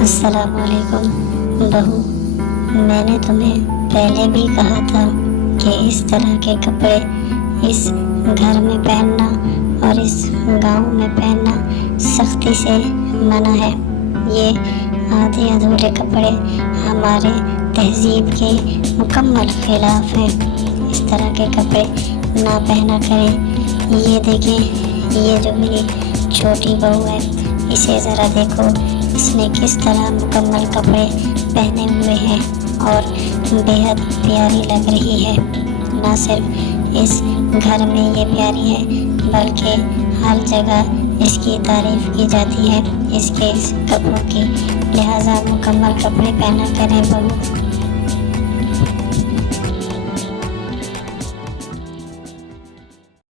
السلام علیکم بہو، میں نے تمہیں پہلے بھی کہا تھا کہ اس طرح کے کپڑے اس گھر میں پہننا اور اس گاؤں میں پہننا سختی سے منع ہے۔ یہ آدھے ادھورے کپڑے ہمارے تہذیب کے مکمل خلاف ہیں۔ اس طرح کے کپڑے نہ پہنا کریں۔ یہ دیکھیں، یہ جو میری چھوٹی بہو ہے، اسے ذرا دیکھو، اس نے کس طرح مکمل کپڑے پہنے ہوئے ہیں اور بے حد پیاری لگ رہی ہے۔ نہ صرف اس گھر میں یہ پیاری ہے بلکہ ہر جگہ اس کی تعریف کی جاتی ہے اس کے اس کپڑوں کی، لہٰذا مکمل کپڑے پہنا کریں بہو۔